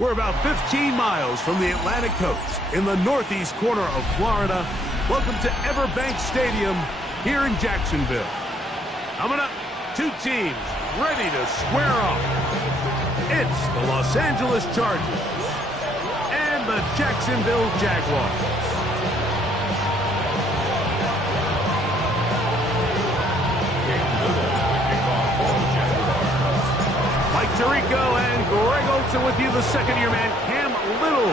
We're about 15 miles from the Atlantic coast in the northeast corner of Florida. Welcome to Everbank Stadium here in Jacksonville. Coming up, two teams ready to square off. It's the Los Angeles Chargers and the Jacksonville Jaguars. Mike Tirico and Greg Olsen with you. The second-year man, Cam Little,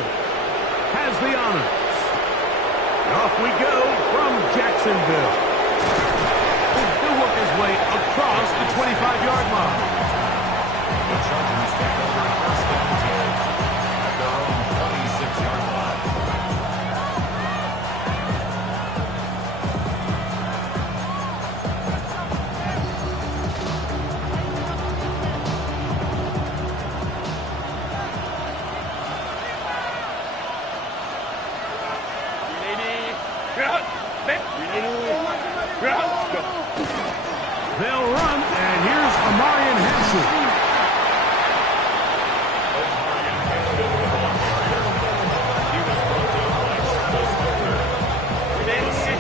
has the honors. And off we go from Jacksonville. He'll work his way across the 25-yard line. The Chargers take over first and 10 at their own 26-yard line. They'll run, and here's Amarian Hampton.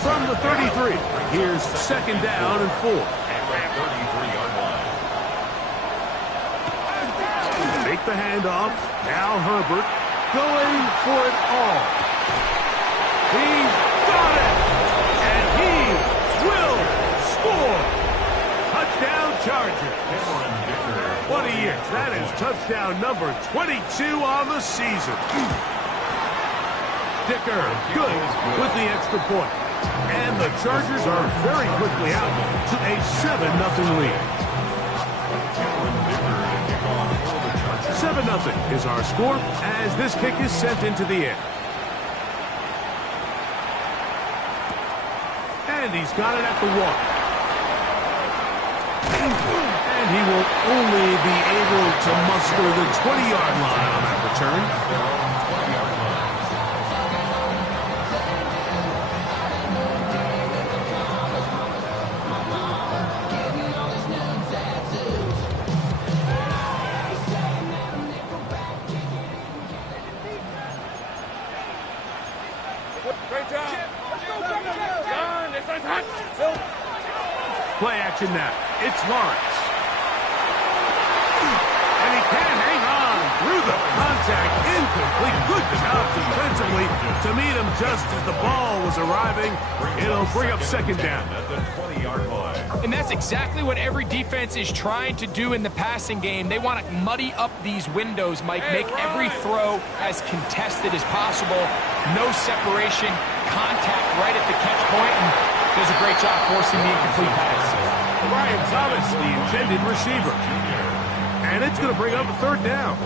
From the 33, here's second down and 4. Make the handoff. Now Herbert going for it all. He's got it, and he will score. Touchdown Chargers. What a year. That is touchdown number 22 on the season. Dicker good with the extra point. And the Chargers are very quickly out to a 7-0 lead. 7-0 is our score as this kick is sent into the air. And he's got it at the 1. And he will only be able to muster the 20-yard line on that return. Great job. Play action now. It's Lawrence. And he can hang on through the contact. Incomplete. Good job defensively to meet him just as the ball was arriving. It'll bring up second down. At the 20-yard line. And that's exactly what every defense is trying to do in the passing game. They want to muddy up these windows, Mike, make every throw as contested as possible. No separation, contact right at the catch point, and does a great job forcing the incomplete pass. Brian Thomas, the intended receiver. And it's going to bring up a third down.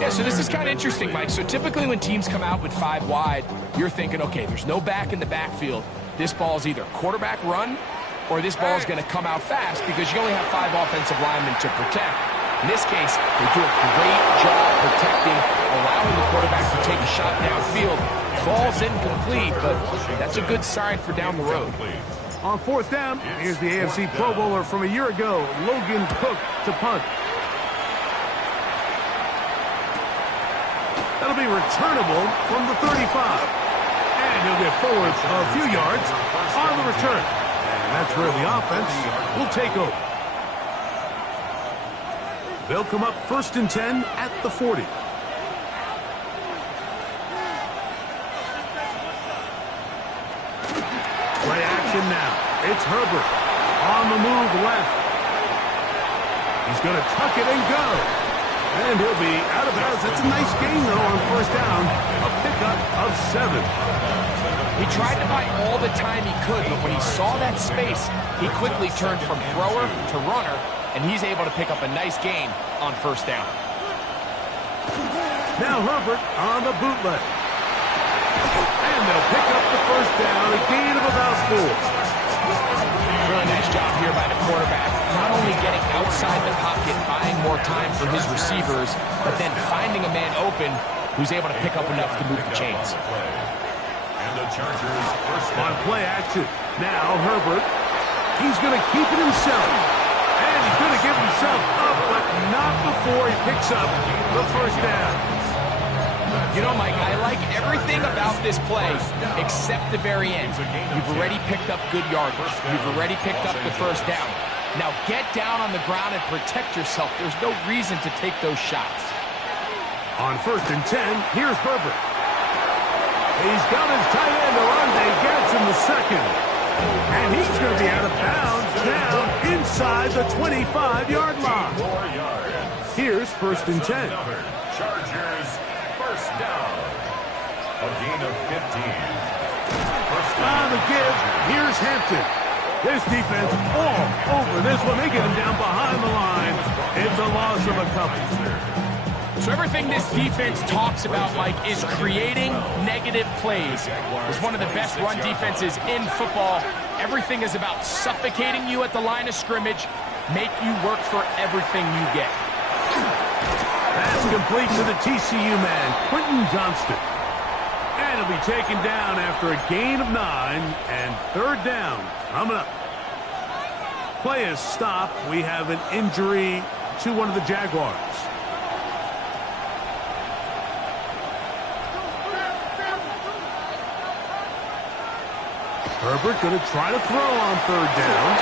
Yeah, so this is kind of interesting, Mike. So typically when teams come out with 5 wide, you're thinking, okay, there's no back in the backfield. This ball is either quarterback run or this ball is going to come out fast because you only have 5 offensive linemen to protect. In this case, they do a great job protecting, allowing the quarterback to take a shot downfield. Falls incomplete, but that's a good sign for down the road. On fourth down, here's the AFC Pro Bowler from a year ago, Logan Cook, to punt. That'll be returnable from the 35. And he'll get forward a few yards on the return. And that's where the offense will take over. They'll come up first and 10 at the 40. Play action now. It's Herbert on the move left. He's going to tuck it and go. And he'll be out of bounds. That's a nice gain, though, on first down. A pickup of 7. He tried to buy all the time he could, but when he saw that space, he quickly turned from thrower to runner, and he's able to pick up a nice gain on first down. Now Herbert on the bootleg. And they'll pick up the first down, a gain of about 4. Really nice job here by the quarterback. Not only getting outside the pocket, buying more time for his receivers, but then finding a man open who's able to pick up enough to move the chains. And the Chargers first on play action. Now Herbert. He's going to keep it himself. And he's going to give himself up, but not before he picks up the first down. You know, Mike, I like everything about this play except the very end. You've already picked up good yardage. You've already picked up the first down. Now get down on the ground and protect yourself. There's no reason to take those shots. On 1st and 10, here's Herbert. He's got his tight end, Arande Gadsden the second. And he's going to be out of bounds down inside the 25-yard line. Here's 1st and 10. Chargers, first down. A gain of 15. On the give, here's Hampton. This defense all over this one. They get him down behind the line. It's a loss of a couple. So everything this defense talks about, Mike, is creating negative plays. It's one of the best run defenses in football. Everything is about suffocating you at the line of scrimmage, make you work for everything you get. Pass complete to the TCU man, Quentin Johnston. And he'll be taken down after a gain of 9 and 3rd down. Coming up. Play is stopped. We have an injury to one of the Jaguars. Herbert going to try to throw on 3rd down.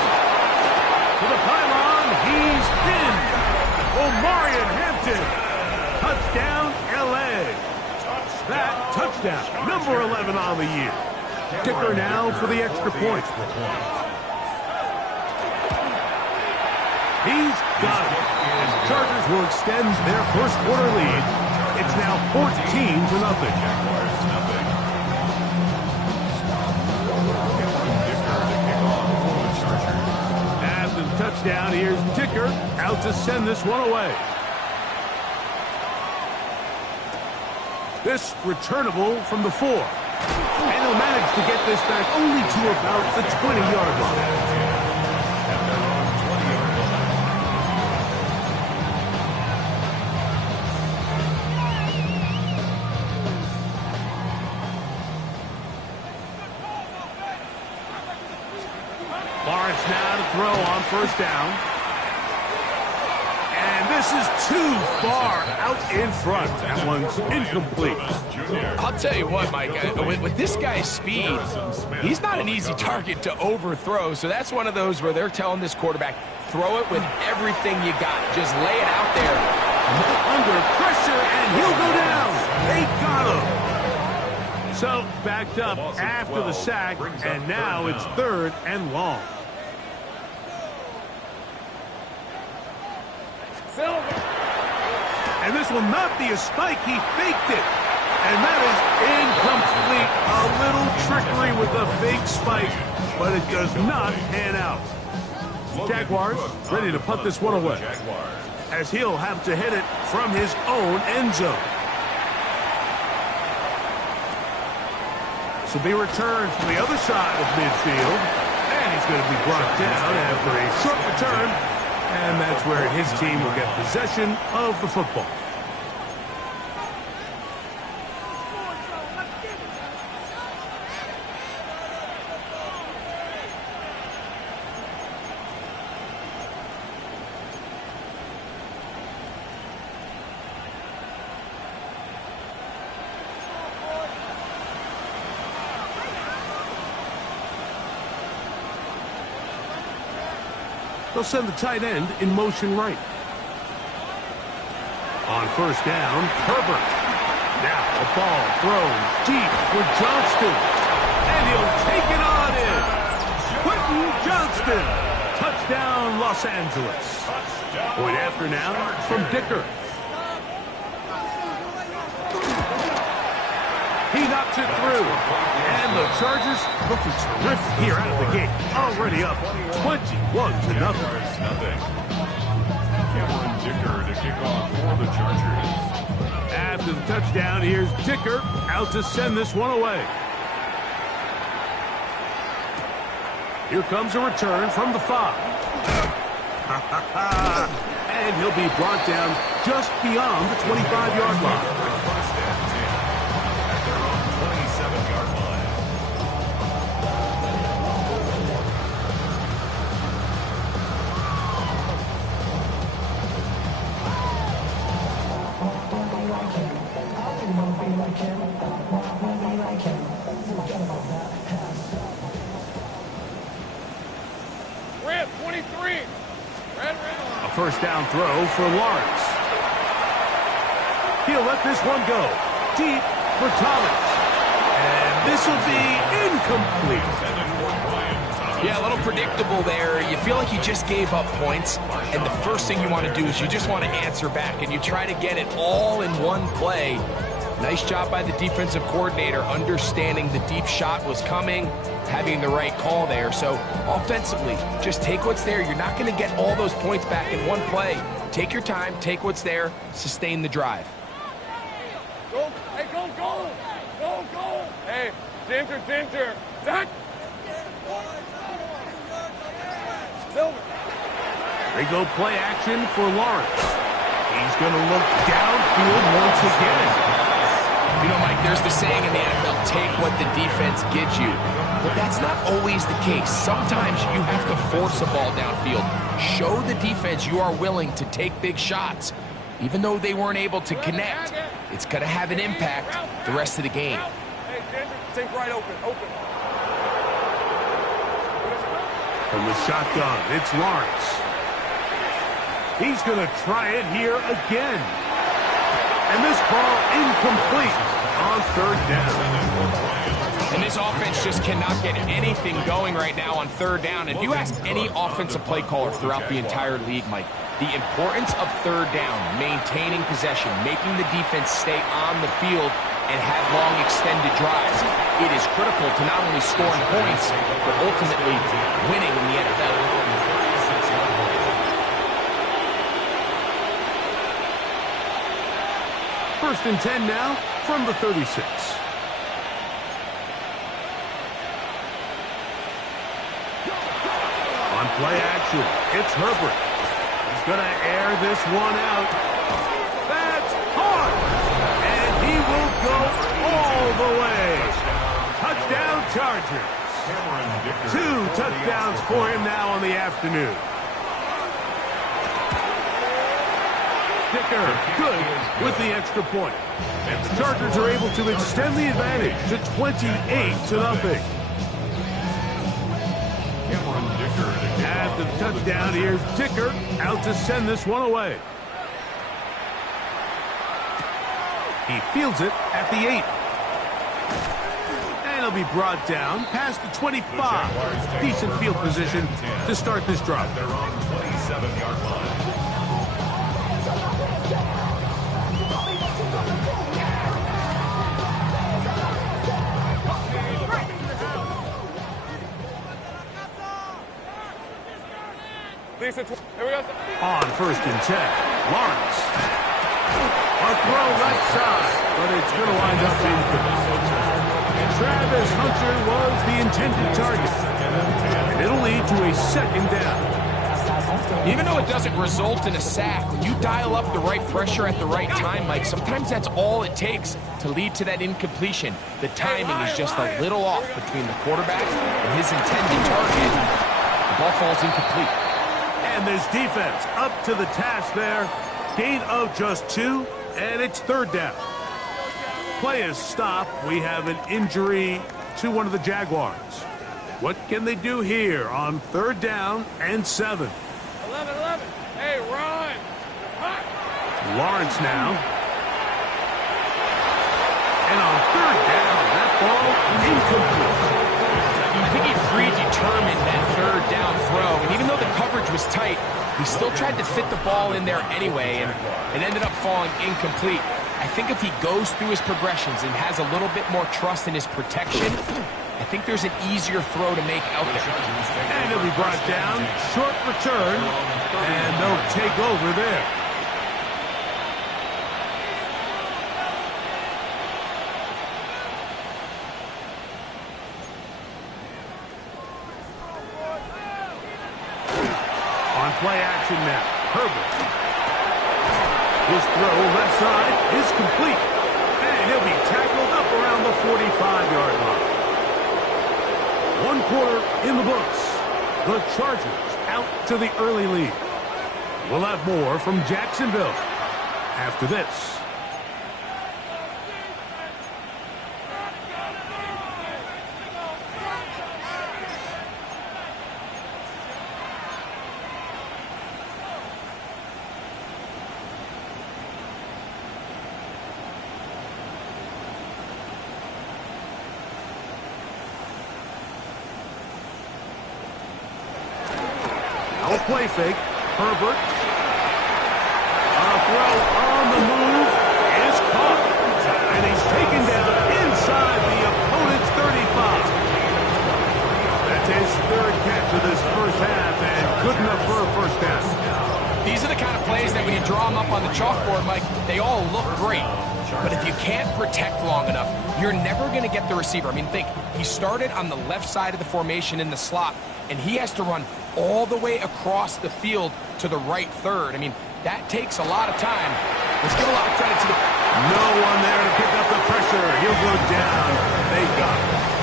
To the pylon, he's in. Omarion Hampton. Touchdown, L.A. That touchdown, number 11 on the year. Kicker now for the extra point. He's got it. And the Chargers will extend their first quarter lead. It's now 14-0. After the touchdown, here's Dicker out to send this one away. This returnable from the 4. And he'll manage to get this back only to about the 20-yard line. Lawrence now to throw on 1st down. And this is too far out in front. That one's incomplete. I'll tell you what, Mike, with this guy's speed, he's not an easy target to overthrow. So that's one of those where they're telling this quarterback, throw it with everything you got. Just lay it out there. Under pressure, and he'll go down. They got him. So backed up after the sack, and now it's 3rd and long. And this will not be a spike. He faked it. And that is incomplete. A little trickery with a fake spike, but it does not pan out. Jaguars ready to punt this one away, as he'll have to hit it from his own end zone. This will be returned from the other side of midfield. And he's going to be brought down after a short return. And that's where his team will get possession of the football. They'll send the tight end in motion right. On 1st down, Herbert. Now a ball thrown deep for Johnston. And he'll take it on in. Quentin Johnston. Touchdown, Los Angeles. Point after now from Dicker. He knocks it through. And the Chargers looking terrific here out of the gate. Already up 21-0. Cameron Dicker to kick off for the Chargers. After the touchdown, here's Dicker out to send this one away. Here comes a return from the 5. And he'll be brought down just beyond the 25-yard line. Red 23. Red. A first down throw for Lawrence. He'll let this one go. Deep for Thomas. And this will be incomplete. Yeah, a little predictable there. You feel like you just gave up points, and the first thing you want to do is you just want to answer back, and you try to get it all in one play. Nice job by the defensive coordinator, understanding the deep shot was coming, having the right call there. So offensively, just take what's there. You're not going to get all those points back in one play. Take your time, take what's there, sustain the drive. Go. Hey, go. Go. Hey, Ginger. Zach. Silver. They go play action for Lawrence. He's going to look downfield once again. You know, Mike, there's the saying in the NFL, take what the defense gives you. But that's not always the case. Sometimes you have to force a ball downfield. Show the defense you are willing to take big shots. Even though they weren't able to connect, it's going to have an impact the rest of the game. Hey, Ginger, take right open. From the shotgun, it's Lawrence. He's going to try it here again. And this ball incomplete on third down. And this offense just cannot get anything going right now on third down. If you ask any offensive play caller throughout the entire league, Mike, the importance of third down, maintaining possession, making the defense stay on the field and have long extended drives, it is critical to not only scoring points, but ultimately winning in the NFL. First and 10 now from the 36. On play action, it's Herbert. He's going to air this one out. That's hard. And he will go all the way. Touchdown Chargers. 2 touchdowns for him now on the afternoon. Dicker, good with the extra point. And the Chargers are able to extend the advantage to 28-0. After the touchdown, here's Dicker out to send this one away. He fields it at the 8. And he'll be brought down past the 25. Decent field position to start this drive. Their own 27-yard line. On first and 10, Lawrence. A throw left side, but it's going to wind up incomplete. Travis Hunter was the intended target, and it'll lead to a second down. Even though it doesn't result in a sack, when you dial up the right pressure at the right time, Mike, sometimes that's all it takes to lead to that incompletion. The timing is just a little off between the quarterback and his intended target. The ball falls incomplete. And this defense up to the task there. Gain of just 2, and it's third down. Play is stopped. We have an injury to one of the Jaguars. What can they do here on third down and 7? 11. Hey, run. Lawrence now. And on third down, that ball incomplete. I think he predetermined that third down throw, and even though the coverage was tight, he still tried to fit the ball in there anyway, and it ended up falling incomplete. I think if he goes through his progressions and has a little bit more trust in his protection, I think there's an easier throw to make out there. And he'll be brought down. Short return, and they'll take over there. Play action now. Herbert. His throw left side is complete. And he'll be tackled up around the 45-yard line. 1 quarter in the books. The Chargers out to the early lead. We'll have more from Jacksonville after this. play fake. Herbert. A throw on the move is caught. And he's taken down inside the opponent's 35. That's his third catch of this first half, and good enough for a first down. These are the kind of plays that when you draw them up on the chalkboard, Mike, they all look great. But if you can't protect long enough, you're never going to get the receiver. I mean, think, he started on the left side of the formation in the slot, and he has to run all the way across the field to the right third. I mean, that takes a lot of time. Let's give a lot of credit to the... No one there to pick up the pressure. He'll go down. They got it.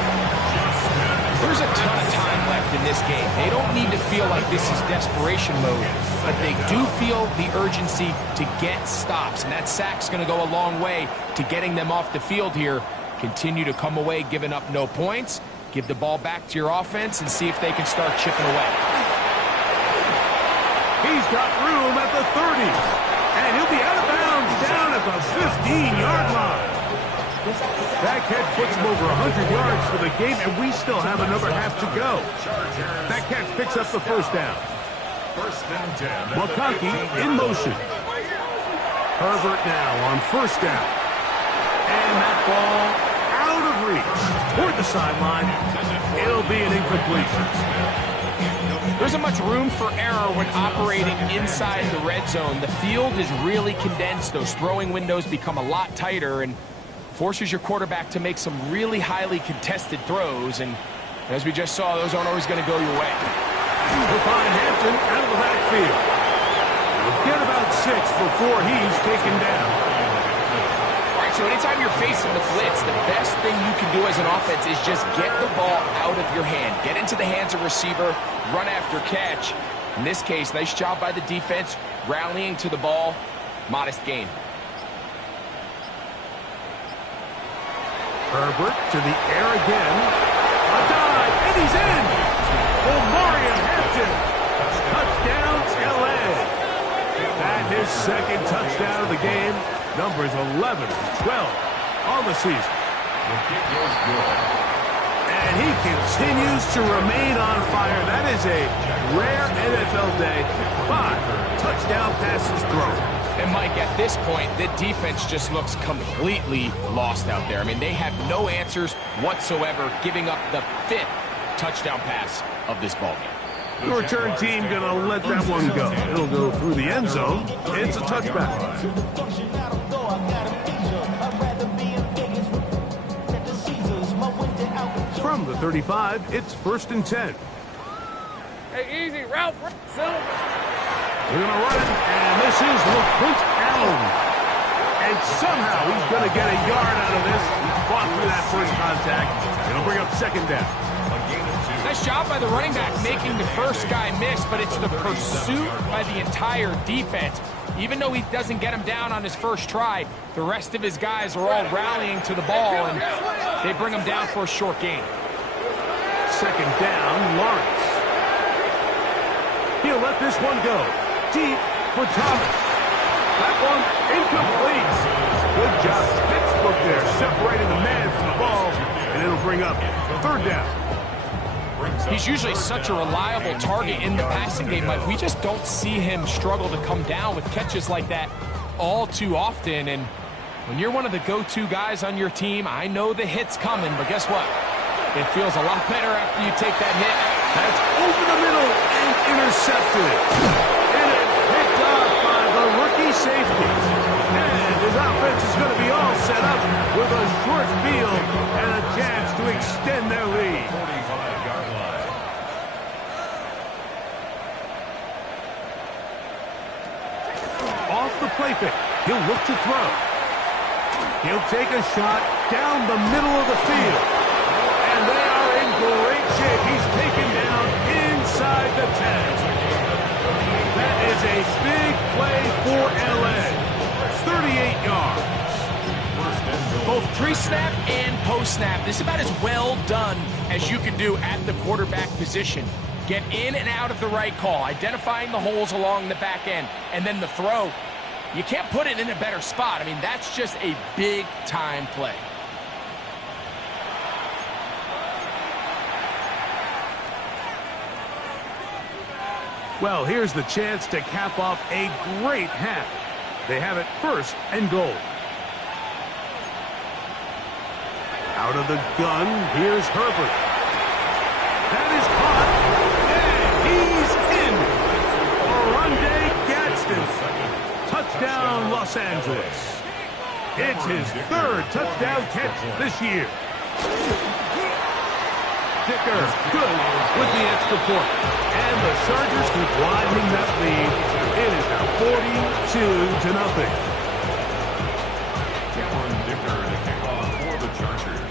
There's a ton of time left in this game. They don't need to feel like this is desperation mode, but they do feel the urgency to get stops, and that sack's going to go a long way to getting them off the field here. Continue to come away giving up no points. Give the ball back to your offense and see if they can start chipping away. He's got room at the 30, and he'll be out of bounds down at the 15-yard line. That catch puts him over 100 yards for the game, and we still have another half to go. That catch picks up the first down. First and 10. McConkey in motion. Herbert now on first down. And that ball out of reach toward the sideline. It'll be an incompletion. There isn't much room for error when operating inside the red zone. The field is really condensed. Those throwing windows become a lot tighter and forces your quarterback to make some really highly contested throws. And as we just saw, those aren't always going to go your way. We'll find Hampton out of the backfield. We'll get about 6 before he's taken down. All right, so anytime you're facing the blitz, the best thing you can do as an offense is just get the ball out of your hand. Get into the hands of receiver, run after catch. In this case, nice job by the defense, rallying to the ball. Modest gain. Herbert to the air again. A dive, and he's in. Omarion Hampton. Touchdown, L.A. And his second touchdown of the game. Numbers 11 and 12 on the season. The kick is good. And he continues to remain on fire. That is a rare NFL day. 5 touchdown passes thrown. And, Mike, at this point, the defense just looks completely lost out there. I mean, they have no answers whatsoever, giving up the 5th touchdown pass of this ballgame. The return team going to let that one go. It'll go through the end zone. It's a touchback. From the 35, it's 1st and 10. Hey, easy, Ralph. Silver. They're going to run it, and this is LaQuint Allen. And somehow he's going to get a yard out of this. He fought through that first contact. It'll bring up 2nd down. Nice job by the running back making the first guy miss, but it's the pursuit by the entire defense. Even though he doesn't get him down on his first try, the rest of his guys are all rallying to the ball, and they bring him down for a short gain. 2nd down, Lawrence. He'll let this one go. Deep for Thomas. That one incomplete. Good job. Pittsburgh there, separating the man from the ball, and it'll bring up 3rd down. He's usually such a reliable target in the passing game, but we just don't see him struggle to come down with catches like that all too often. And when you're one of the go-to guys on your team, I know the hit's coming, but guess what? It feels a lot better after you take that hit. That's over the middle and intercepted. And it's picked up by the rookie safety. And his offense is going to be all set up with a short field and a chance to extend their lead. 45-yard line. Off the play fake, he'll look to throw. He'll take a shot down the middle of the field. And they are in great shape. He's taken down inside the 10. That is a big play for L.A. 38 yards. Both pre-snap and post-snap, this is about as well done as you can do at the quarterback position. Get in and out of the right call, identifying the holes along the back end, and then the throw. You can't put it in a better spot. I mean, that's just a big-time play. Well, here's the chance to cap off a great half. They have it 1st and goal. Out of the gun, here's Herbert. That is caught, and he's in. Oronde Gadsden. Touchdown, Los Angeles. It's his 3rd touchdown catch this year. Dicker, good with the extra point. And the Chargers keep widening that lead. It is now 42-0.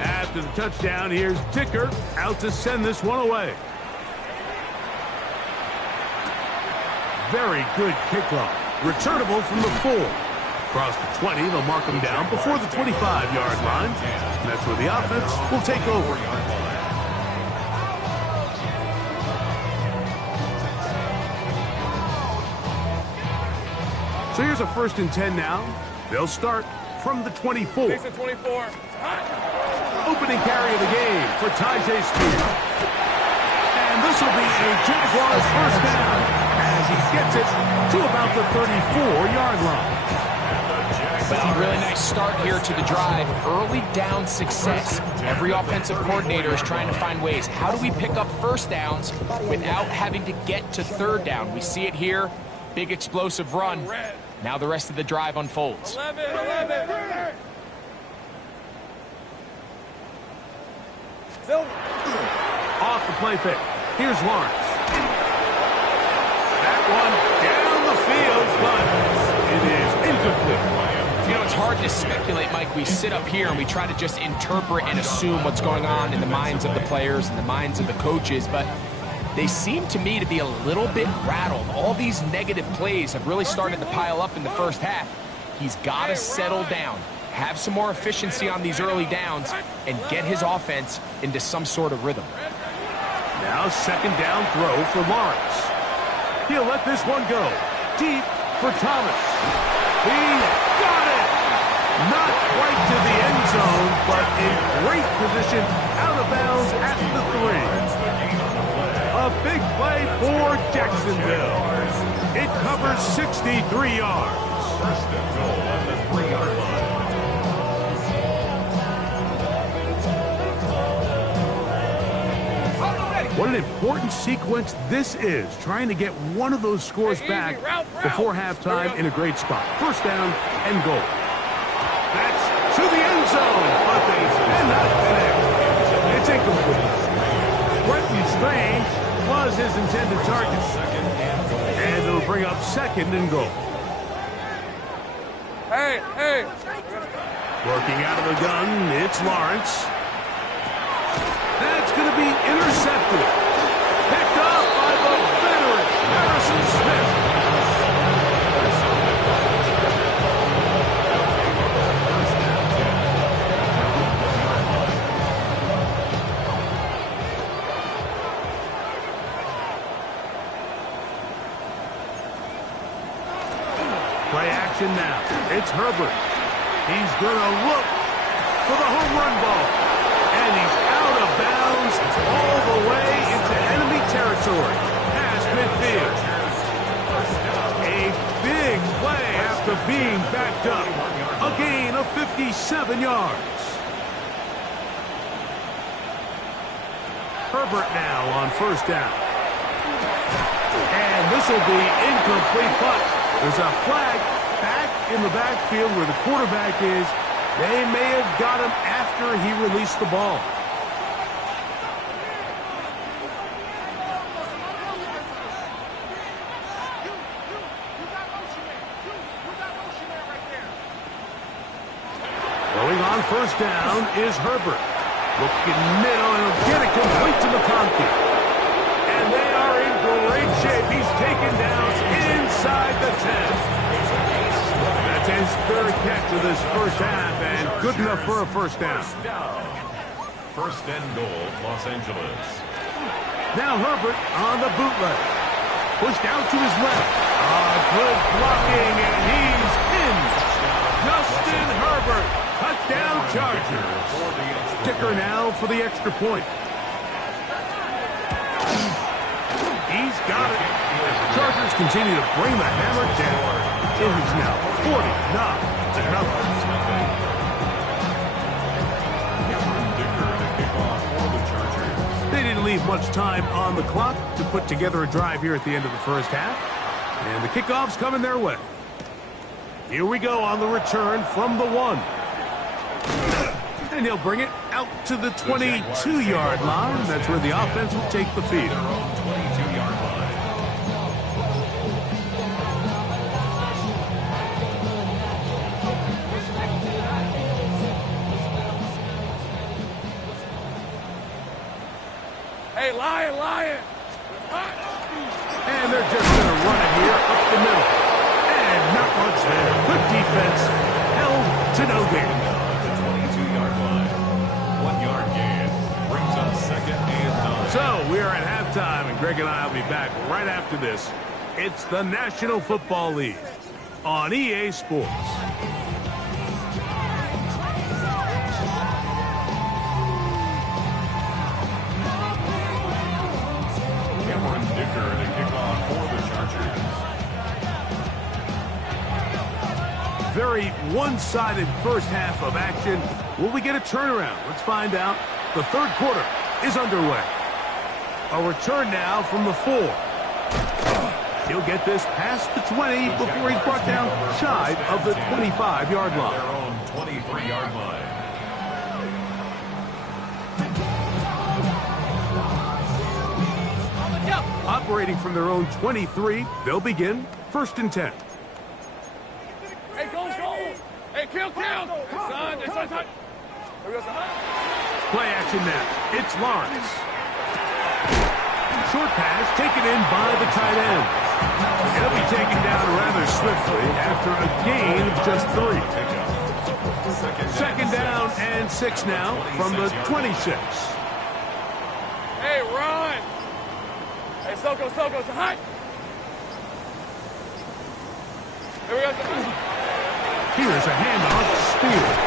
After the touchdown, here's Dicker out to send this one away. Very good kickoff. Returnable from the 4. Across the 20, they'll mark him down before the 25-yard line. And that's where the offense will take over. So here's a 1st and 10 now. They'll start from the 24. 24. Opening carry of the game for Tyjae Spears. And this will be a Jaguars 1st down as he gets it to about the 34-yard line. Well, really nice start here to the drive. Early down success. Every offensive coordinator is trying to find ways. How do we pick up 1st downs without having to get to 3rd down? We see it here. Big explosive run. Now the rest of the drive unfolds. 11. Off the play fake. Here's Lawrence. That one down the field, but it is incomplete. You know, it's hard to speculate, Mike. We sit up here and we try to just interpret and assume what's going on in the minds of the players and the minds of the coaches, but they seem to me to be a little bit rattled. All these negative plays have really started to pile up in the 1st half. He's got to settle down, have some more efficiency on these early downs, and get his offense into some sort of rhythm. Now 2nd down throw for Lawrence. He'll let this one go. Deep for Thomas. He's got it! Not quite to the end zone, but in great position out of bounds at the 3. A big play for Jacksonville. It covers 63 yards. 1st and goal at the 3-yard line. What an important sequence this is, trying to get one of those scores back before halftime in a great spot. 1st down and goal. That's to the end zone, but they cannot connect. It's incomplete. Quentin Strange was his intended target. And it'll bring up 2nd and goal. Hey. Working out of the gun, it's Lawrence. That's going to be intercepted. Picked up by the veteran, Harrison Smith. Play action now. It's Herbert. He's going to look for the home run ball. And he's out of bounds all the way into enemy territory. Past midfield. A big play after being backed up. A gain of 57 yards. Herbert now on 1st down. And this will be incomplete punt. There's a flag back in the backfield where the quarterback is. They may have got him after he released the ball. Throwing on 1st down is Herbert. Looking middle, and he'll get it complete to McConkey. And they are in great shape. He's taken down inside the 10. That's his 3rd catch of this 1st half, and good enough for a 1st down. 1st and goal, Los Angeles. Now Herbert on the bootleg. Pushed out to his left. Good blocking, and he's in. Justin Herbert, touchdown Chargers. Dicker now for the extra point. He's got it. continue to bring the hammer down. It is now 49-0. They didn't leave much time on the clock to put together a drive here at the end of the first half. And the kickoff's coming their way. Here we go on the return from the 1. And he'll bring it out to the 22-yard line. That's where the offense will take the field. Hey, Lion! And they're just going to run it here up the middle. And not much there. Good defense. Held to no gain. The 22-yard line. 1 yard gain. Brings up 2nd and 9. So we are at halftime, and Greg and I will be back right after this. It's the National Football League on EA Sports. To kick off for the Chargers. Very one-sided first half of action. Will we get a turnaround? Let's find out. The third quarter is underway. A return now from the 4. He'll get this past the 20 before he's brought down shy of the 25-yard line. Their own 23-yard line. Operating from their own 23, they'll begin 1st and 10. Hey, go! Hey, kill! Son. Here we go, son. Play action now. It's Lawrence. Short pass taken in by the tight end. He'll be taken down rather swiftly after a gain of just 3. Second down and 6 now from the 26. Hey, run! Hey, Soko, hot! Here we go, son. Here's a handoff to Spears.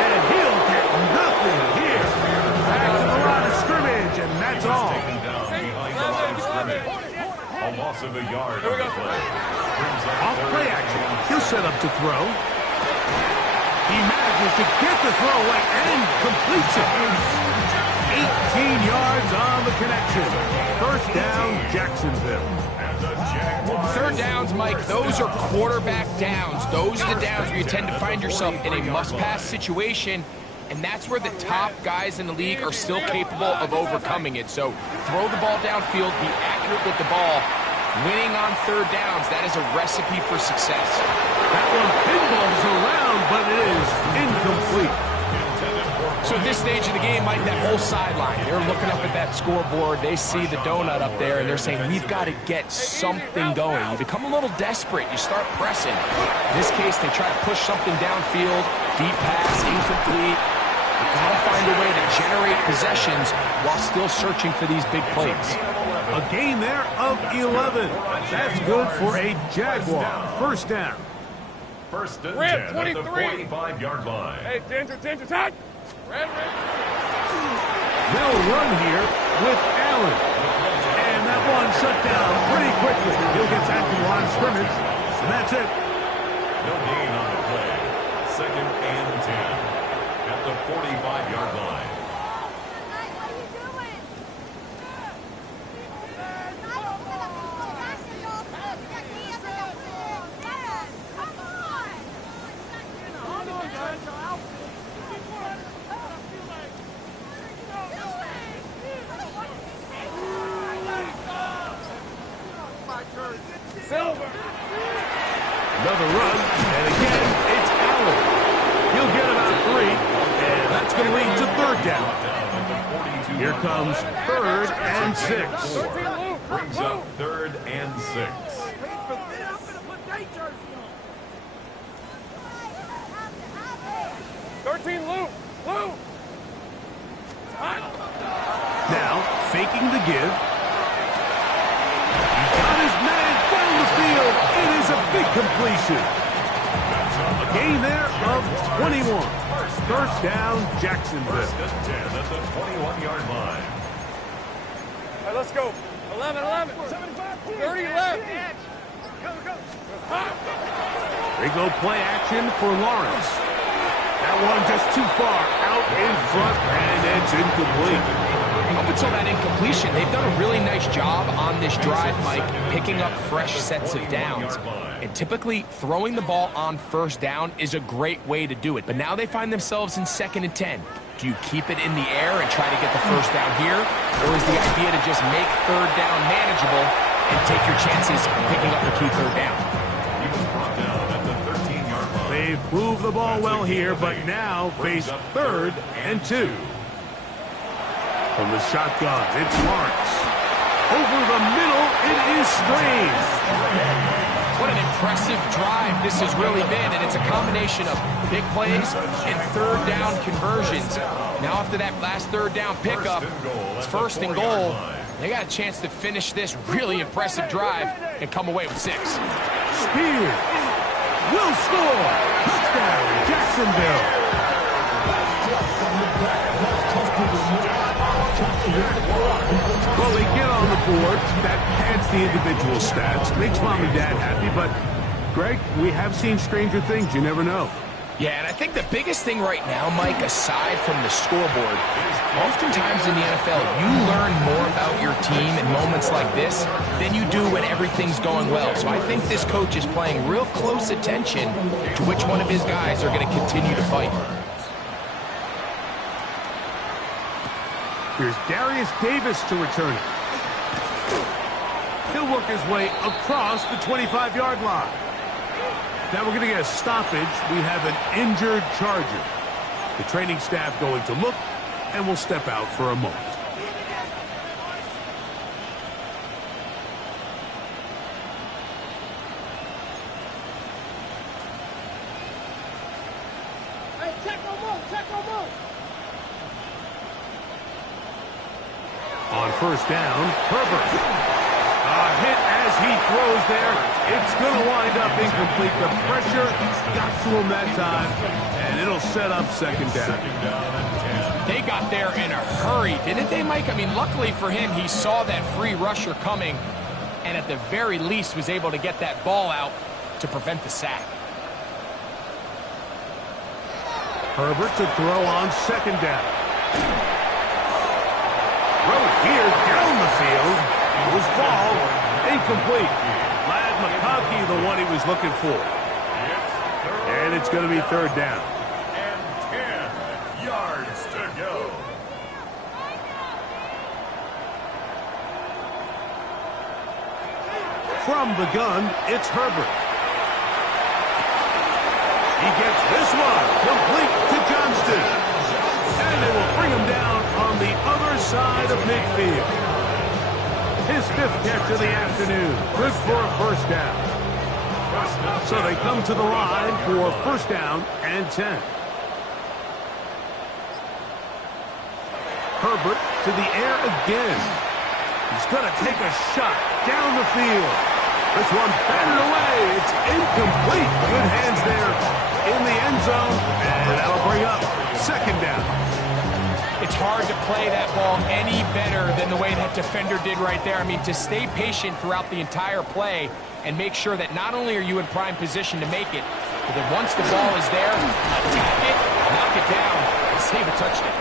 And he'll get nothing here. Back to the line of scrimmage, and that's all. Taken down behind the line of scrimmage. A loss of a yard on the play. Off play action. He'll set up to throw. He manages to get the throw away and completes it. 18 yards on the connection. First down, Jacksonville. Third downs, Mike, those are quarterback downs. Those are the downs where you tend to find yourself in a must-pass situation, and that's where the top guys in the league are still capable of overcoming it. So throw the ball downfield, be accurate with the ball. Winning on third downs, that is a recipe for success. That one pinballs around, but it is incomplete. So at this stage of the game, Mike, that whole sideline, they're looking up at that scoreboard. They see the donut up there, and they're saying, we've got to get something going. You become a little desperate. You start pressing. In this case, they try to push something downfield. Deep pass, incomplete. You've got to find a way to generate possessions while still searching for these big plays. A gain there of 11. That's good for a Jaguar. First down. First and 10 Red, at 23. the 45-yard line. Hey, Ginger, hot! Red. They'll run here with Allen. And that one shut down pretty quickly. He'll get back to the line of scrimmage, and that's it. No gain on the play. Second and 10 at the 45-yard line. Another run, and again, it's Allen. He'll get about 3, and that's going to lead to third down. Here comes 3rd and 6. Brings up 3rd and 6. 13, Lou! Now, faking the give. He's got his man down the field. It is a big completion. A gain there of 21. First down, Jacksonville. First and 10 at the 21-yard line. All right, let's go. 11, 30 left. They go play action for Lawrence. That one just too far out in front, and it's incomplete. Up until that incompletion, they've done a really nice job on this drive, Mike, picking up fresh sets of downs. And typically, throwing the ball on first down is a great way to do it. But now they find themselves in 2nd and 10. Do you keep it in the air and try to get the first down here? Or is the idea to just make third down manageable and take your chances picking up the key third down? He was brought down at the 13-yard line. They've moved the ball well here, but now face 3rd and 2. From the shotgun, it's Lawrence. Over the middle, it is Strange. What an impressive drive this has really been, and it's a combination of big plays and third down conversions. Now after that last third down pickup, it's 1st and goal. They got a chance to finish this really impressive drive and come away with 6. Spears will score. Touchdown, Jacksonville. Well, they get on the board. That pads the individual stats, makes mom and dad happy, but, Greg, we have seen stranger things. You never know. Yeah, and I think the biggest thing right now, Mike, aside from the scoreboard, oftentimes in the NFL, you learn more about your team in moments like this than you do when everything's going well. So I think this coach is paying real close attention to which one of his guys are going to continue to fight. Here's Darius Davis to return it. He'll work his way across the 25-yard line. Now we're going to get a stoppage. We have an injured Charger. The training staff going to look, and we'll step out for a moment. Hey, check no more, check no more. On first down, Herbert. A hit as he throws there. It's going to wind up incomplete. The pressure got to him that time, and it'll set up 2nd down. They got there in a hurry, didn't they, Mike? I mean, luckily for him, he saw that free rusher coming, and at the very least was able to get that ball out to prevent the sack. Herbert to throw on 2nd down. Throw here down the field. Was ball incomplete. Lad McConkey, the one he was looking for. And it's going to be 3rd down. And 10 yards to go. From the gun, it's Herbert. He gets this one complete to Johnston. And they will bring him down on the other side of midfield. His 5th catch of the afternoon. Good for a 1st down. So they come to the line for 1st down and 10. Herbert to the air again. He's going to take a shot down the field. This one batted away. It's incomplete. Good hands there in the end zone. And that'll bring up 2nd down. It's hard to play that ball any better than the way that defender did right there. I mean, to stay patient throughout the entire play and make sure that not only are you in prime position to make it, but that once the ball is there, attack it, knock it down, and save a touchdown.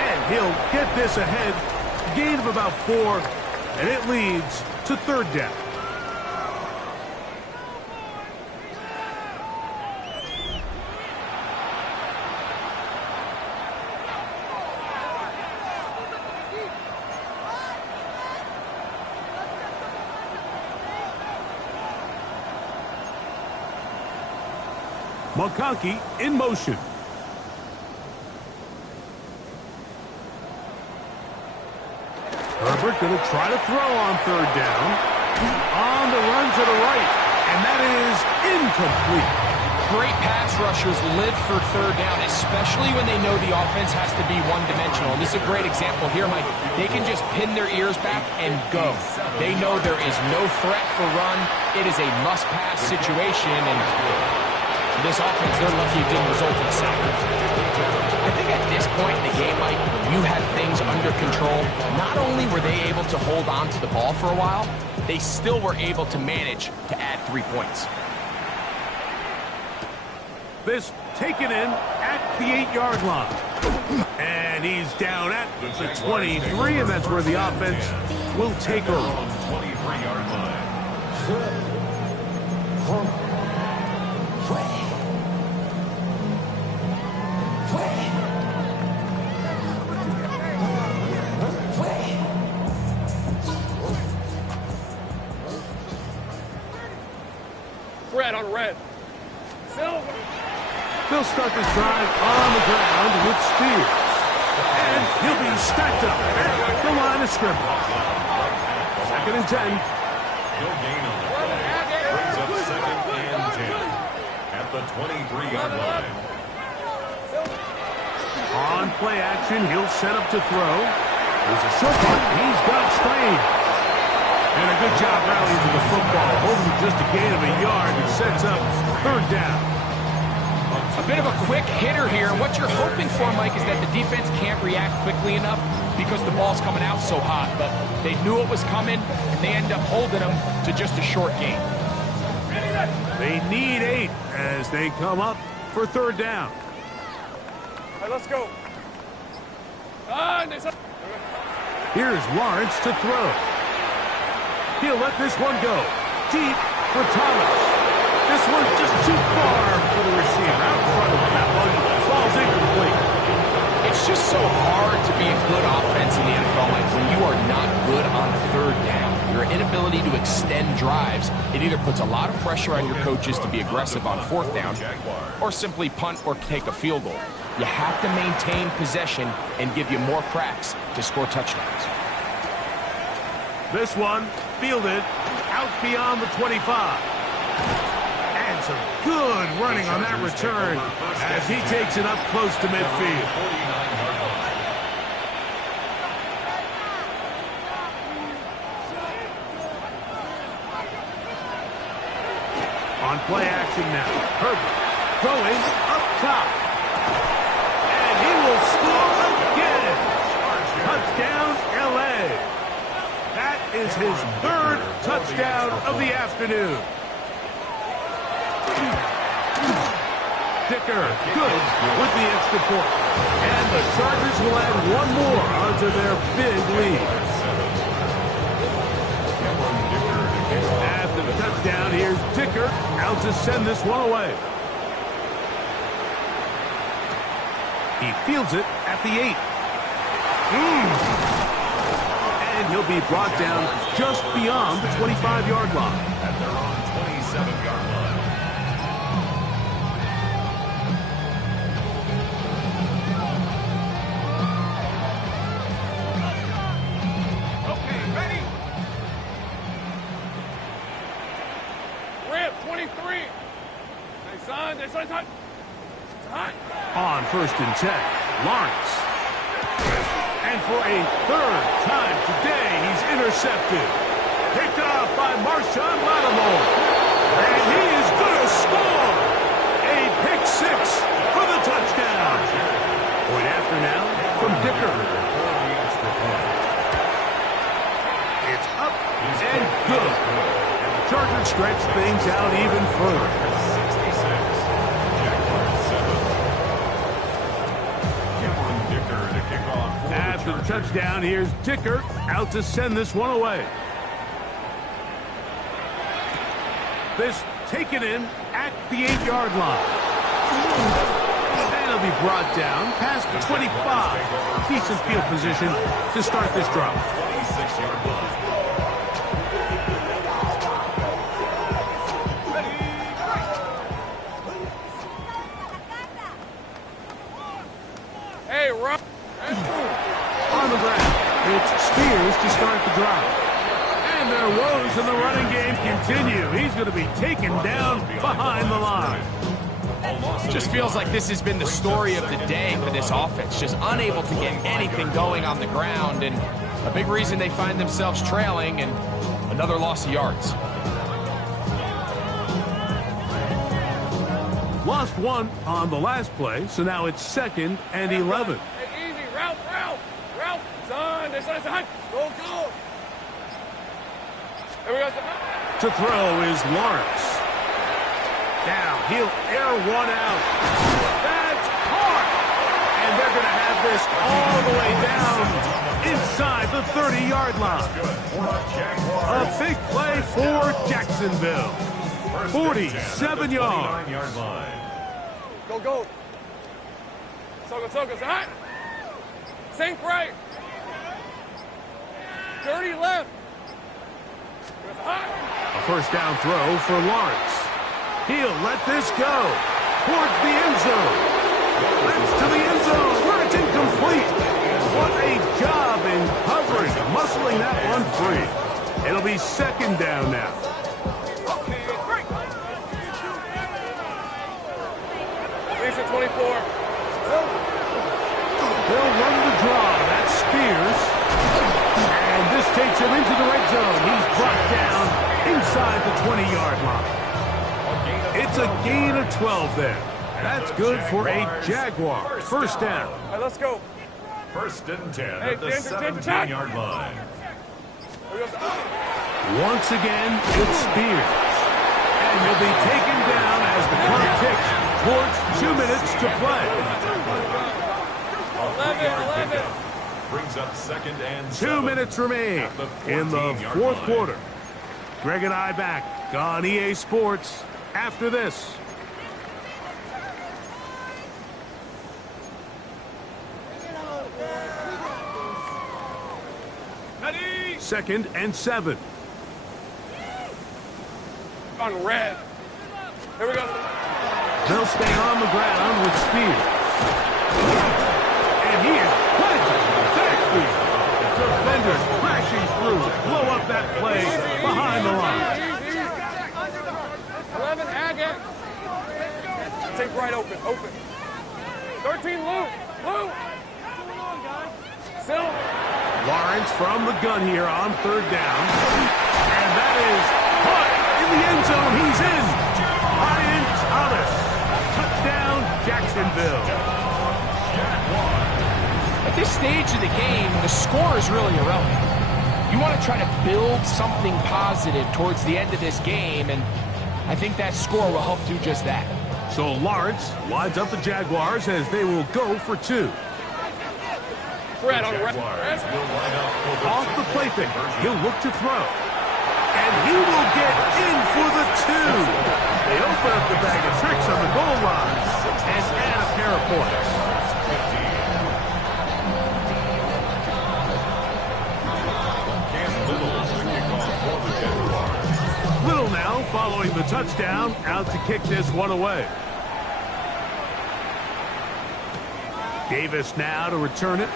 And he'll get this ahead. Gain of about 4, and it leads to 3rd down. McConkey in motion. Herbert going to try to throw on 3rd down. On the run to the right, and that is incomplete. Great pass rushers live for 3rd down, especially when they know the offense has to be one-dimensional. And this is a great example here, Mike. They can just pin their ears back and go. They know there is no threat for run. It is a must-pass situation, and this offense, they're lucky it didn't result in a sack. I think at this point in the game, Mike, when you have things under control, not only were they able to hold on to the ball for a while, they still were able to manage to add 3 points. This taken in at the 8-yard line. And he's down at the 23, and that's where the offense will take over. On the 23-yard line. Red on red. Silver. They'll start this drive on the ground with Spears. And he'll be stacked up at the line of scrimmage. 2nd and 10. No gain on the play. Brings up 2nd and 10 at the 23-yard line. On play action, he'll set up to throw. There's a short one. He's got Strain. And a good job rallying to the football. Holding just a gain of a yard and sets up 3rd down. A bit of a quick hitter here. What you're hoping for, Mike, is that the defense can't react quickly enough because the ball's coming out so hot. But they knew it was coming, and they end up holding them to just a short gain. They need 8 as they come up for 3rd down. All right, let's go. Here's Lawrence to throw. He'll let this one go. Deep for Thomas. This one just too far for the receiver. Out in front of him. That one falls incomplete. It's just so hard to be a good offense in the NFL, Mike, when you are not good on 3rd down. Your inability to extend drives, it either puts a lot of pressure on your coaches to be aggressive on 4th down or simply punt or take a field goal. You have to maintain possession and give you more cracks to score touchdowns. This one fielded out beyond the 25. And some good running on that return as he takes it up close to midfield. On play action now. Herbert throwing up top. And he will score again. Touchdown, L.A. That is his 3rd touchdown of the afternoon. Dicker, good with the extra point. And the Chargers will add 1 more onto their big lead. After the touchdown, here's Dicker out to send this one away. He fields it at the 8. And he'll be brought down just beyond the 25-yard line. At their own 27-yard line. Okay, ready. Rip, 23. Nice on, nice on. On 1st and 10, Lawrence. And for a 3rd time today, he's intercepted. Picked off by Marshawn Lattimore. And he is going to score. A pick 6 for the touchdown. Point after now from Dicker. It's up and good. And the Chargers stretch things out even further. After the touchdown, here's Dicker out to send this one away. This taken in at the 8-yard line. And he'll be brought down past the 25. Decent field position to start this drive. 26-yard line. Hey, run. On the ground, it's Spears to start the drive. And their woes in the running game continue. He's going to be taken down behind the line. Just feels like this has been the story of the day for this offense. Just unable to get anything going on the ground. And a big reason they find themselves trailing and another loss of yards. Lost one on the last play, so now it's 2nd and 11. Hey, easy. Ralph. Son, this is hot. Go. Here we go, son. To throw is Lawrence. Now he'll air one out. That's caught. And they're going to have this all the way down inside the 30-yard line. A big play for Jacksonville. 47 yards. Go. Sogo, hot. Sink right. 30 left. A first down throw for Lawrence. He'll let this go towards the end zone. That's to the end zone where it's incomplete. What a job in coverage, muscling that one free. It'll be 2nd down now. Lisa 24. They'll run the draw. That's Spears. And this takes him into the red zone. He's brought down inside the 20-yard line. It's a gain of 12 there. That's good for a Jaguar. First down. All right, let's go. 1st and 10 Hey, at the Ginger, 17-yard line. Once again, it's Spears. And he'll be taken down as the clock ticks towards 2 minutes to play. 11. Brings up 2nd and 2 minutes remain in the 4th quarter. Greg and I back on EA Sports after this. Ready? 2nd and 7. On red. Here we go. They'll stay on the ground with Spears. And he is planted in the backfield. Defenders crashing through, blow up that play behind the line. 11, Agate. Take right open. 13, Lou. Still. Lawrence from the gun here on 3rd down. And that is caught in the end zone. He's in. Ryan Thomas. Touchdown, Jacksonville. At this stage of the game, the score is really irrelevant. You want to try to build something positive towards the end of this game, and I think that score will help do just that. So Lawrence lines up the Jaguars as they will go for 2. Fred on red. Off the play fake, he'll look to throw. And he will get in for the 2. They open up the bag of tricks on the goal line and add a pair of points. Little now following the touchdown, out to kick this one away. Davis now to return it.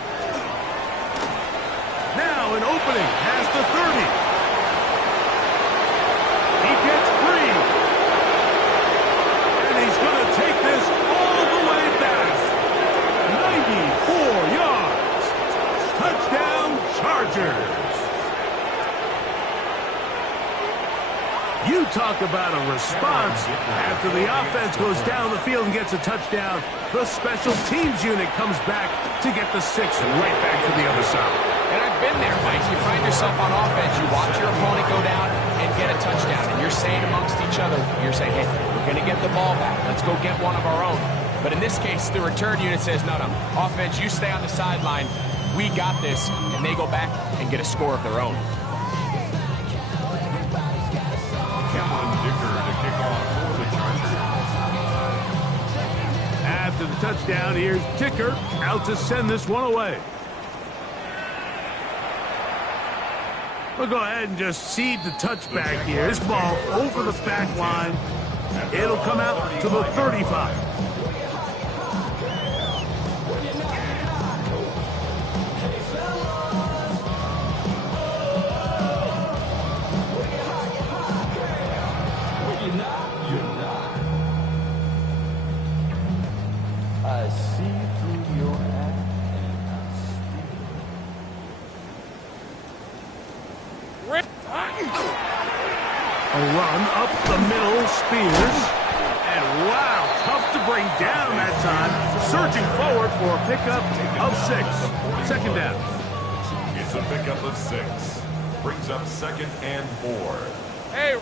Now an opening past the 30. He gets free. And he's going to take this all the way back. 94 yards. Touchdown, Chargers. You talk about a response. After the offense goes down the field and gets a touchdown, the special teams unit comes back to get the 6 right back to the other side. And I've been there, Mike. You find yourself on offense, you watch your opponent go down and get a touchdown, and you're saying amongst each other, you're saying, hey, we're going to get the ball back. Let's go get one of our own. But in this case, the return unit says, no. Offense, you stay on the sideline. We got this. And they go back and get a score of their own. After the touchdown, here's Ticker out to send this one away. We'll go ahead and just cede the touchback here. This ball over the back line. It'll come out to the 35. I see through your act and I A run up the middle, Spears. And wow, tough bearing down that time, surging forward for a pickup of 6. Second down. It's a pickup of 6. Brings up 2nd and 4. Hey.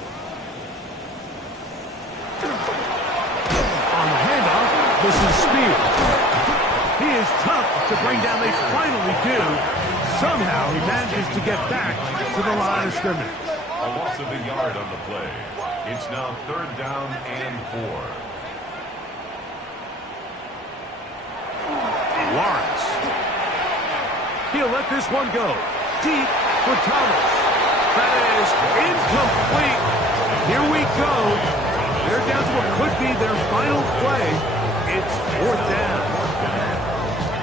On the handoff, this is Spears. He is tough to bring down. They finally do. Somehow he manages to get back to the line of scrimmage. A loss of a yard on the play. It's now 3rd down and 4. Lawrence. He'll let this one go. Deep for Thomas. That is incomplete. Here we go. They're down to what could be their final play. It's 4th down.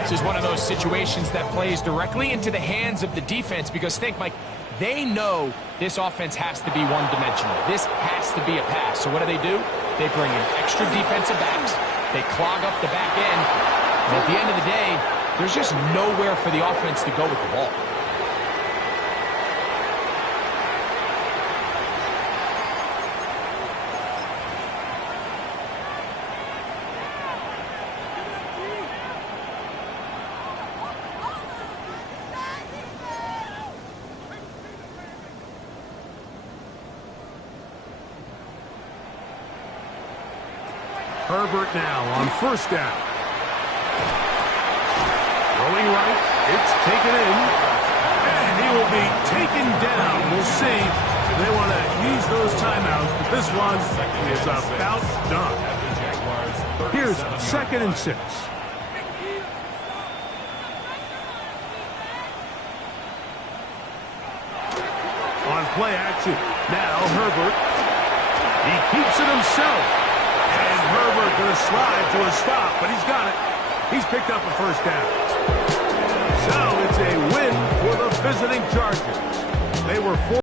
This is one of those situations that plays directly into the hands of the defense because think, Mike, they know this offense has to be one-dimensional. This has to be a pass. So what do? They bring in extra defensive backs. They clog up the back end. And at the end of the day, there's just nowhere for the offense to go with the ball. Herbert now on 1st down. Rolling right, it's taken in, and he will be taken down. We'll see if they want to use those timeouts, but this one is about done. Here's 2nd and 6. On play action, now Herbert. He keeps it himself. And Herbert going to slide to a stop, but he's got it. He's picked up a 1st down. So it's a win for the visiting Chargers. They were